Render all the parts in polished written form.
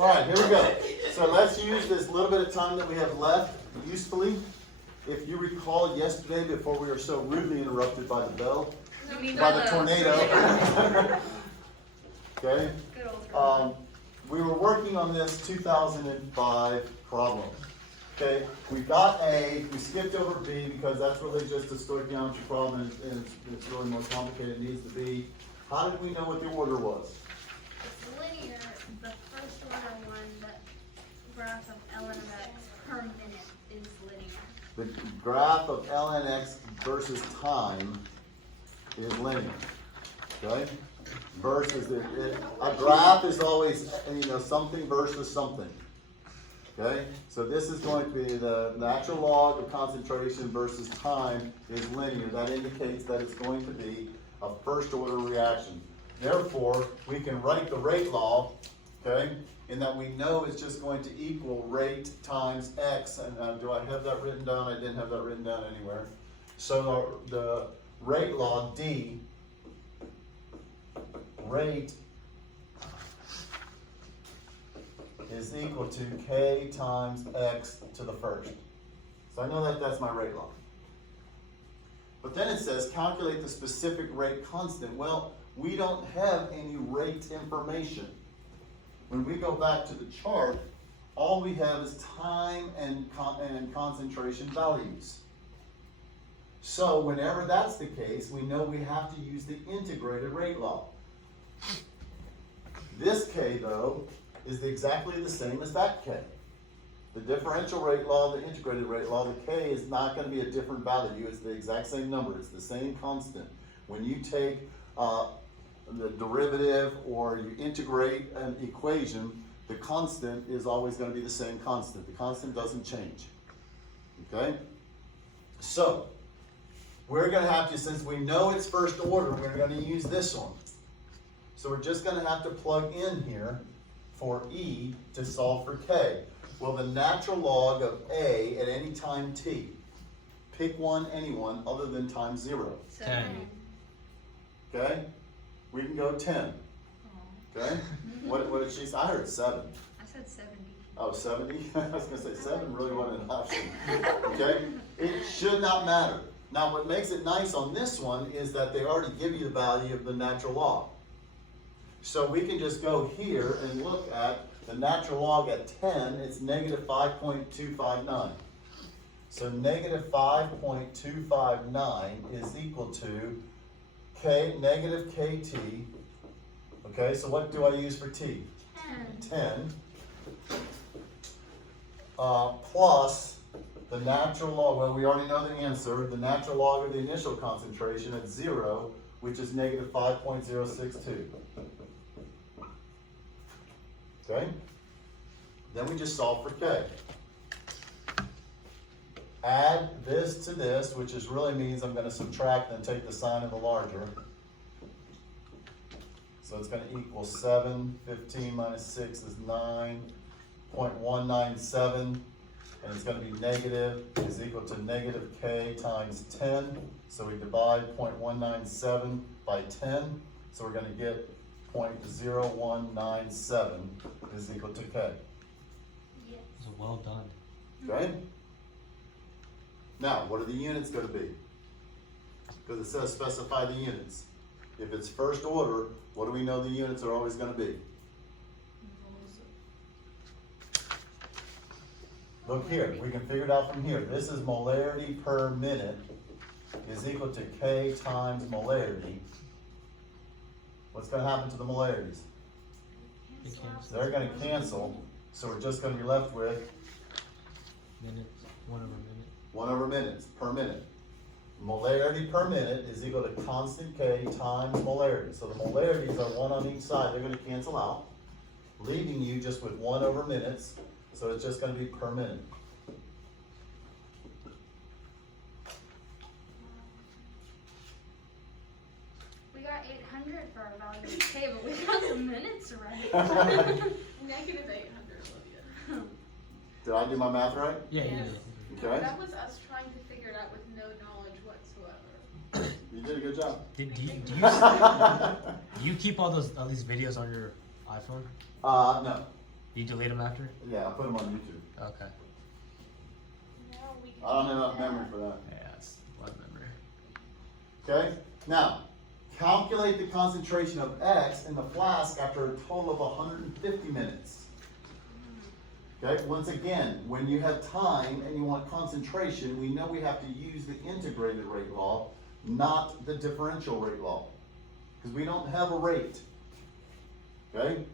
All right, here we go. So let's use this little bit of time that we have left usefully. If you recall yesterday, before we were so rudely interrupted by the bell, by the tornado. Okay. We were working on this 2005 problem. Okay, we got A, we skipped over B because that's really just a stoichiometry problem and it's really more complicated than it needs to be. How did we know what the order was? It's linear. The first order one, the graph of ln of x per minute is linear. The graph of ln x versus time is linear. Okay? Versus a graph is always, something versus something. Okay? So this is going to be the natural log of concentration versus time is linear. That indicates that it's going to be a first order reaction. Therefore, we can write the rate law, okay, in that we know it's just going to equal rate times x. And do I have that written down? I didn't have that written down anywhere. So the rate law, D, rate is equal to k times x to the first. So I know that that's my rate law. But then it says calculate the specific rate constant. Well, we don't have any rate information. When we go back to the chart, all we have is time and concentration values. So whenever that's the case, we know we have to use the integrated rate law. This k, though, is exactly the same as that k. The differential rate law, the integrated rate law, the k is not going to be a different value. It's the exact same number. It's the same constant. When you take the derivative or you integrate an equation, the constant is always going to be the same constant. The constant doesn't change. Okay? So, we're going to have to, since we know it's first order, we're going to use this one. So we're just going to have to plug in here for E to solve for K. Well, the natural log of A at any time T, pick one, any one, other than time 0. 10. Okay? We can go 10. Okay? What did she say? I heard 7. I said 70. Oh, 70? I was going to say 7 really wasn't an option. Okay? It should not matter. Now, what makes it nice on this one is that they already give you the value of the natural log. So we can just go here and look at the natural log at 10, it's negative 5.259. So negative 5.259 is equal to negative KT. Okay, so what do I use for T? 10. Plus the natural log, well, we already know the answer, the natural log of the initial concentration at 0, which is negative 5.062. Okay? Then we just solve for K. Add this to this, which is really means I'm going to subtract and take the sign of the larger. So it's going to equal 7. 15 minus 6 is 9.197. And it's going to be negative is equal to negative K times 10. So we divide 0.197 by 10. So we're going to get 0.0197 is equal to K. Yes. So well done. Okay? Now, what are the units going to be? Because it says specify the units. If it's first order, what do we know the units are always going to be? Look here, we can figure it out from here. This is molarity per minute is equal to K times molarity. What's going to happen to the molarities? They're going to cancel, so we're just going to be left with Minutes, 1 over minute. 1 over minutes per minute. Molarity per minute is equal to constant K times molarity. So the molarities are 1 on each side. They're going to cancel out, leaving you just with 1 over minutes. So it's just going to be per minute. We got 800 for our value of K, but we got the minutes right. Negative 800, Olivia. Did I do my math right? Yeah, you Yes. did. Okay. That was us trying to figure it out with no knowledge whatsoever. You did a good job. Do you keep all these videos on your iPhone? No. You delete them after? Yeah, I put them on YouTube. Okay. Now we can I don't have do enough that. memory for that. Yeah, that's a lot of memory. Okay, now, calculate the concentration of X in the flask after a total of 150 minutes. Okay, once again, when you have time and you want concentration, we know we have to use the integrated rate law, not the differential rate law, because we don't have a rate. Okay?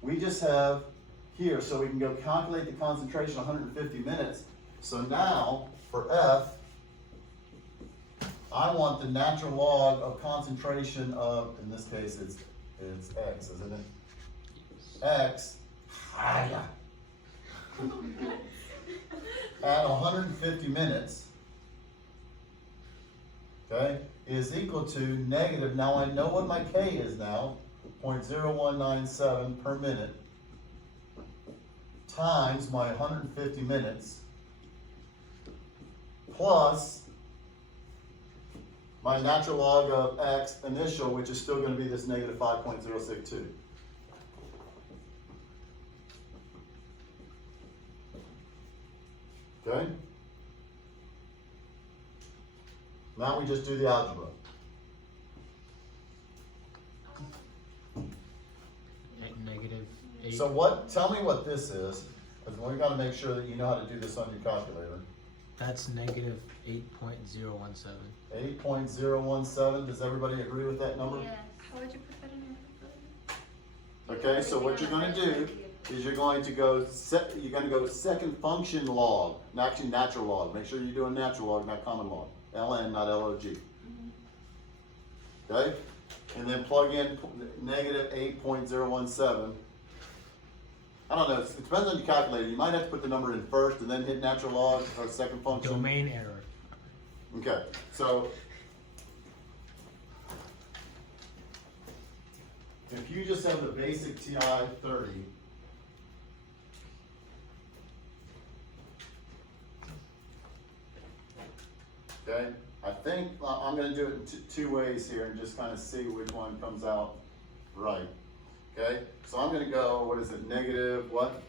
We just have here, so we can go calculate the concentration 150 minutes. So now, for F, I want the natural log of concentration of, in this case, it's X, isn't it? X, at 150 minutes, okay, is equal to negative, now I know what my K is now, 0.0197 per minute, times my 150 minutes, plus my natural log of X initial, which is still going to be this negative 5.062. Okay? Now we just do the algebra. Negative 8. So what, tell me what this is, because we gotta make sure that you know how to do this on your calculator. That's negative 8.017. 8.017, does everybody agree with that number? Yes. How would you put that in your calculator? Okay, so what you're gonna do is you're going to go second function log, actually natural log. Make sure you're doing natural log, not common log. ln, not log. Okay? And then plug in negative 8.017. I don't know, it depends on your calculator. You might have to put the number in first and then hit natural log or second function. Domain error. Okay, so if you just have the basic TI 30, okay, I think I'm going to do it in two ways here and just kind of see which one comes out right. Okay, so I'm going to go, what is it, negative what?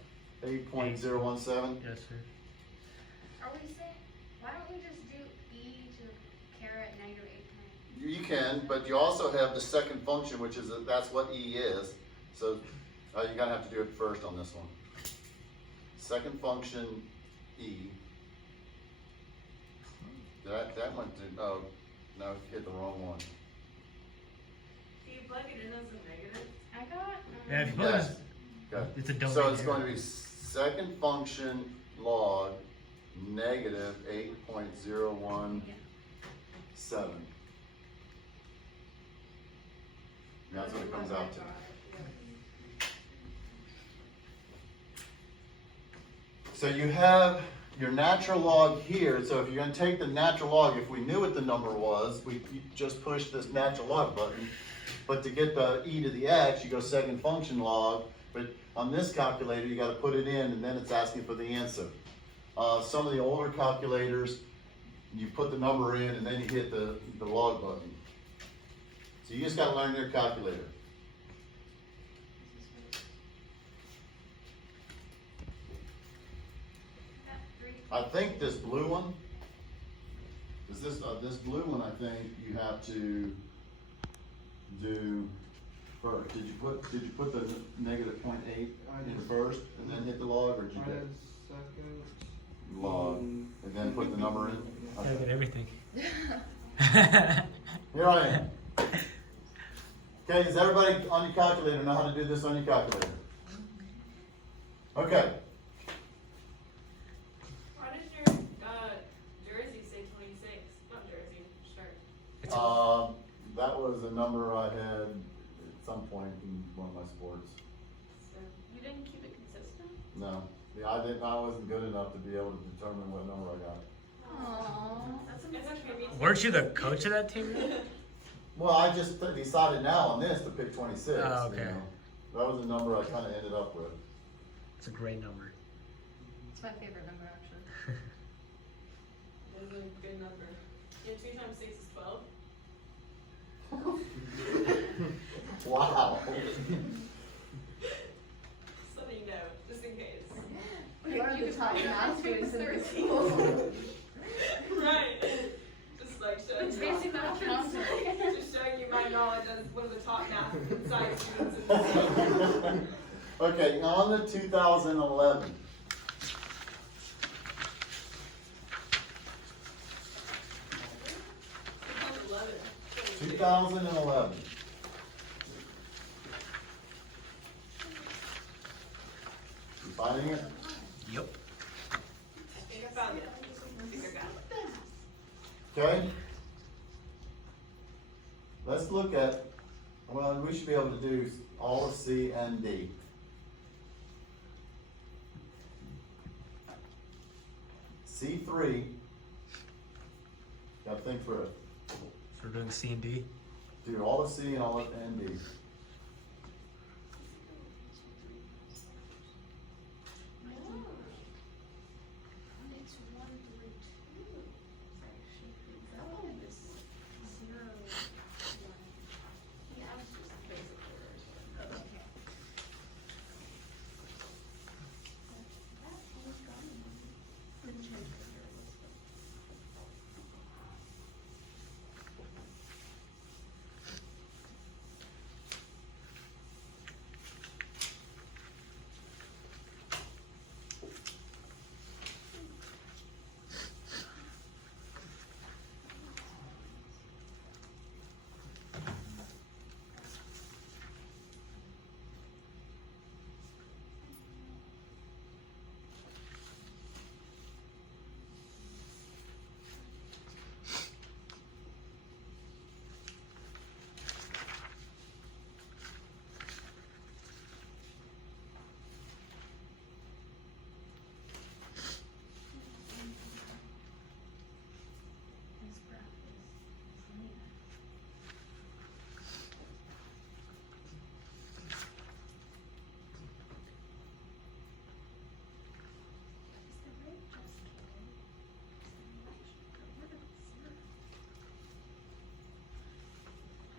8.017? Yes, sir. Are we saying, why don't we just do e to the caret negative 8 times? You can, but you also have the second function, which is, that's what E is. So you're gonna have to do it first on this one. Second function, E. That went to, oh, no, hit the wrong one. Do you plug it in as a negative? I got, Yeah, if you put Yes. it- Okay. It's a domain So it's error. going to be second function log negative 8.017. That's what it comes out to. So you have your natural log here, so if you're gonna take the natural log, if we knew what the number was, we just push this natural log button. But to get the e to the x, you go second function log, but on this calculator, you gotta put it in and then it's asking for the answer. Some of the older calculators, you put the number in and then you hit the log button. So you just gotta learn your calculator. I think this blue one, is this blue one, I think you have to do first. Did you put the negative 0.8 in first and then hit the log, or did you I get had second. log and then put the number in? Gotta get Okay. everything. Here I am. Okay, does everybody on your calculator know how to do this on your calculator? Okay. Why did your jersey say 26? Not jersey, shirt. That was a number I had at some point in one of my sports. So you didn't keep it consistent? No, yeah, I wasn't good enough to be able to determine what number I got. Aww. That's okay. Me too. Weren't you the coach of that team? Well, I just decided now on this to pick 26. Oh, okay. You know. That was the number I kind of ended up with. It's a great number. It's my favorite number, actually. That is a good number. Yeah, 2 times 6 is 12. Wow. So you know. taught you math students in school. Right. Just like showing It's you off. basic math concept. Just showing you my knowledge as one of the top math science students in the state. Okay, on to 2011. 2011. You finding it? Yep. I think I found it. I think I got it. Okay? Let's look at, well, we should be able to do all of C and D. C3, gotta think through it. So we're doing C and D. Do all of C and all of and D. It's 1 through 2. That one is 0, 1. Yeah, it's just basic order is what it is. Okay. That is gone. Didn't change the order. This graph is linear. Is the rate just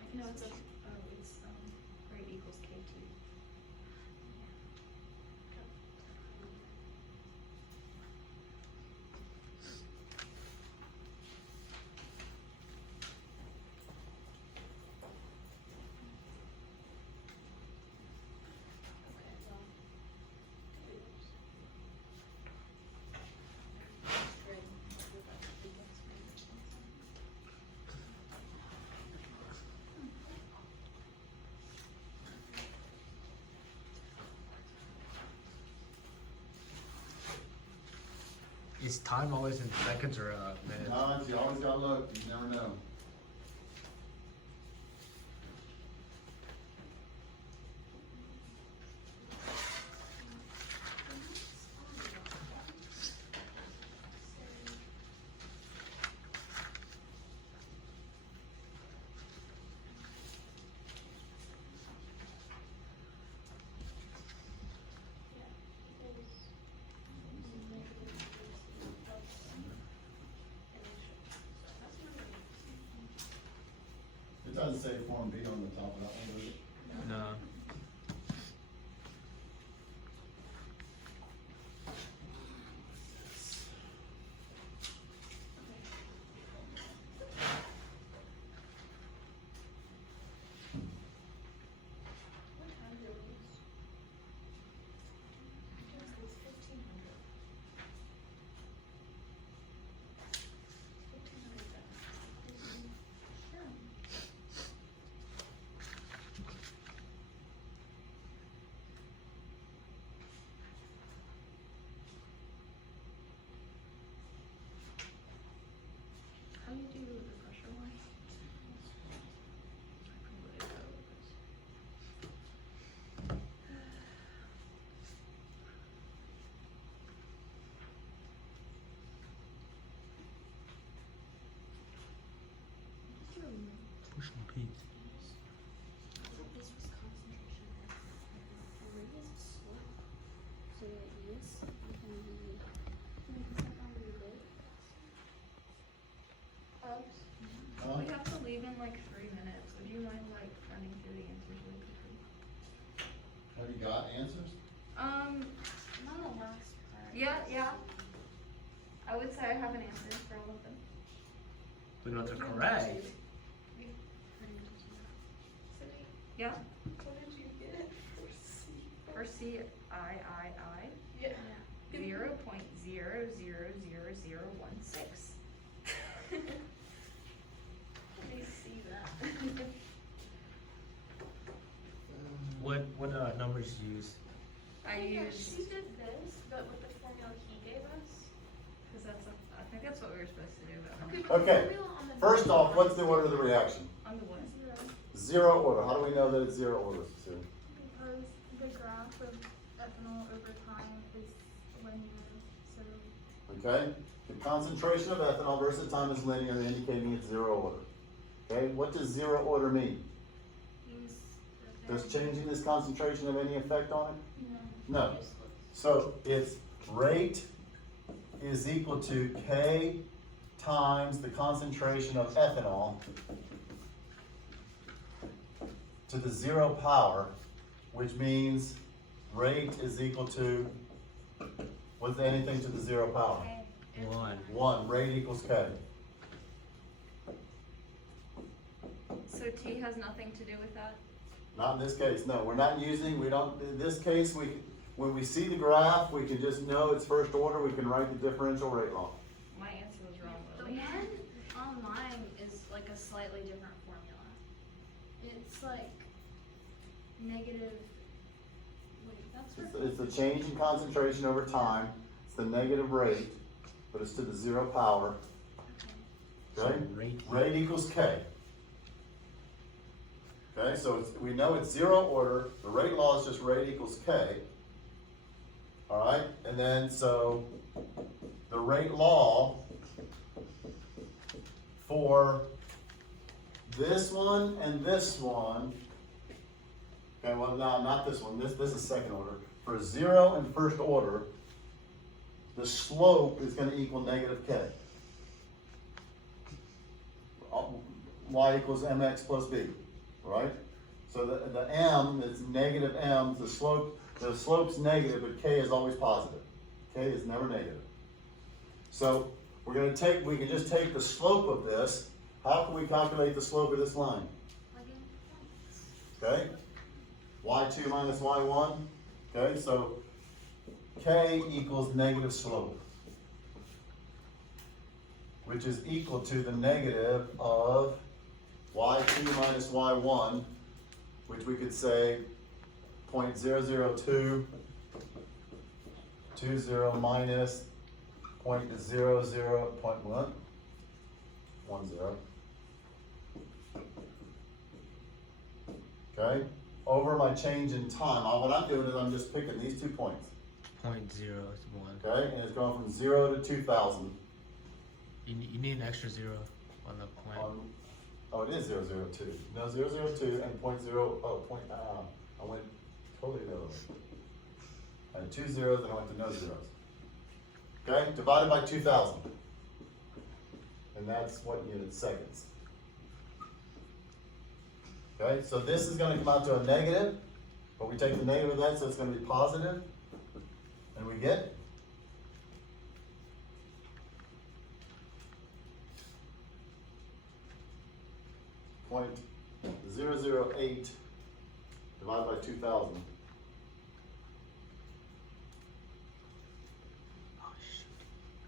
K? No, it's a, rate equals KT. Is time always in seconds or minutes? No, you always gotta look, you never know. It doesn't say Form B on the top of that one, does it? No. What time do we use? It's 1500. 1500. Sure. How do you do the pressure one? I probably go with this. Push and repeat. This was concentration F, and radius is slope. So yes, you can be. Huh? We have to leave in like 3 minutes. Would you mind like running through the answers really quickly? Have you got answers? Not the last part. Yeah. I would say I have an answer for all of them. We know they're correct. Yeah, What did you get for C? for C, I. Yeah. 0.000016. Let me see that. What numbers you use? I Yeah, used, she did this, but with the formula he gave us. cause I think that's what we were supposed to do, but I'm Okay, not- but the Okay, formula on the First off, what's the order of the reaction? on the what? Zero order. How do we know that it's zero order, Sue? Because the graph of ethanol over time is linear, so. Okay? The concentration of ethanol versus time is linear, indicating it's zero order. Okay? What does zero order mean? Does changing this concentration have any effect on it? No. So its rate is equal to K times the concentration of ethanol to the 0 power, which means rate is equal to, what's anything to the 0 power? 1. 1. Rate equals K. So T has nothing to do with that? Not in this case, no. We're not using, in this case, when we see the graph, we can just know it's first order, we can write the differential rate law. My answer was wrong, The Lily. one on mine is like a slightly different formula. It's like negative, wait, that's for. It's the change in concentration over time, it's the negative rate, but it's to the 0 power, So okay? rate. Rate equals K. Okay, so we know it's 0 order, the rate law is just rate equals K. Alright, and then so the rate law for this one and this one, okay, well, no, not this one, this is second order. For 0 and first order, the slope is gonna equal negative K. Y equals mx plus b, right? So the m is negative m, the slope's negative, but K is always positive. K is never negative. So we can just take the slope of this. How can we calculate the slope of this line? Okay? Y2 minus Y1. Okay, so K equals negative slope, which is equal to the negative of Y2 minus Y1, which we could say 0.00220 minus 0.00.110. Okay, over my change in time, what I'm doing is I'm just picking these 2 points. 0.01. Okay, and it's going from 0 to 2,000. You need an extra 0 on the point. Oh, it is 002. No, 002 and I went totally the other way. I had 2 zeros and I went to no zeros. Okay, divided by 2,000. And that's what units, seconds. Okay, so this is gonna come out to a negative, but we take the negative of that, so it's gonna be positive. And we get 0.008 divided by 2,000.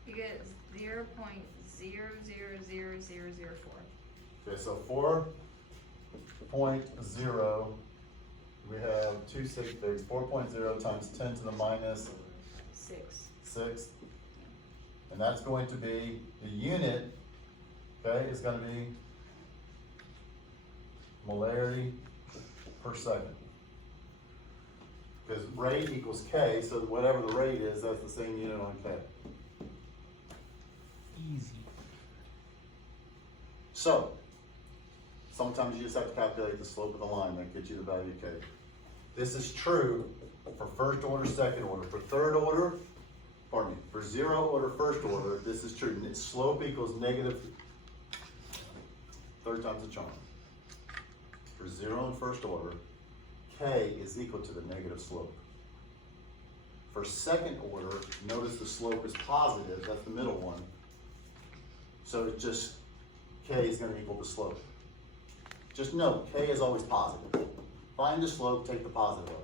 You get 0.000004. Okay, so 4.0, we have 4.0 times 10 to the minus 6. And that's going to be, the unit, okay, is gonna be molarity per second. Because rate equals K, so whatever the rate is, that's the same unit on K. Easy. So, sometimes you just have to calculate the slope of the line, that gets you the value of K. This is true for first order, second order. For third order, pardon me, for 0 order, first order, this is true. Slope equals negative, third time's a charm. For 0 and first order, K is equal to the negative slope. For second order, notice the slope is positive, that's the middle one. So it's just, K is gonna equal the slope. Just note, K is always positive. Find the slope, take the positive of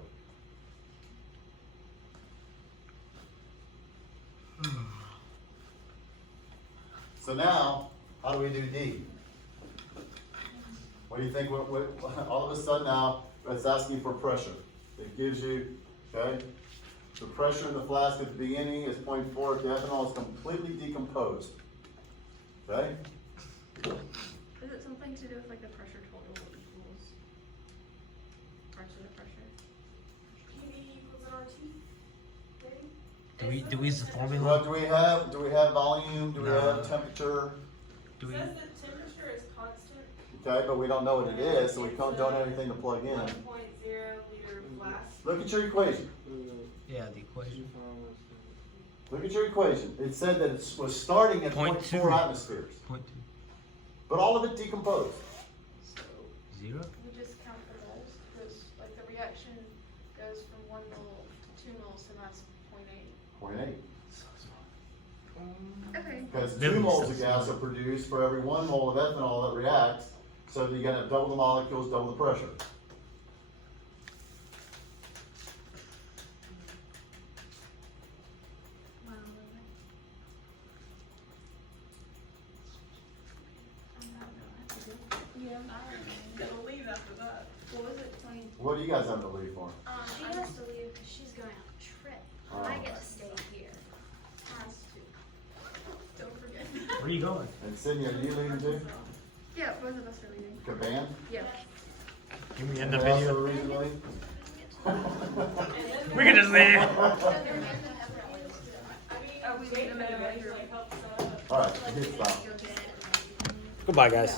it. So now, how do we do D? What do you think, all of a sudden now, it's asking for pressure. It gives you, okay, the pressure in the flask at the beginning is 0.4, the ethanol is completely decomposed. Okay? Is it something to do with like the pressure total equals parts of the pressure? PV equals RT. Do we use the Well, formula? do we have volume, do we have temperature? Do we? Says the temperature is constant. Okay, but we don't know what it is, so we don't have anything to plug in. 1.0 liter flask. Look at your equation. Yeah, the equation. Look at your equation. It said that it was starting at 0.2. 0.4 atmospheres, 0.2. but all of it decomposed. So 0? we just count the moles, because like the reaction goes from 1 mole to 2 moles, and that's 0.8. 0.8. Okay. Because 2 Really moles so of gas small. are produced for every 1 mole of ethanol that reacts, so you're gonna have double the molecules, double the pressure. Wow. Yeah. Gonna leave after that. What was it? 20. What do you guys have to leave for? She has to leave because she's going on a trip. And I get to stay here. Has to. Don't forget. Where are you going? And Sydney, are you leaving too? Yeah, both of us are leaving. Caban? Yeah. Can we end the Anybody else video? have a reason to leave? We can just leave. I mean, Jake eventually helped set up. Alright, good stop. Go get it. Goodbye, guys.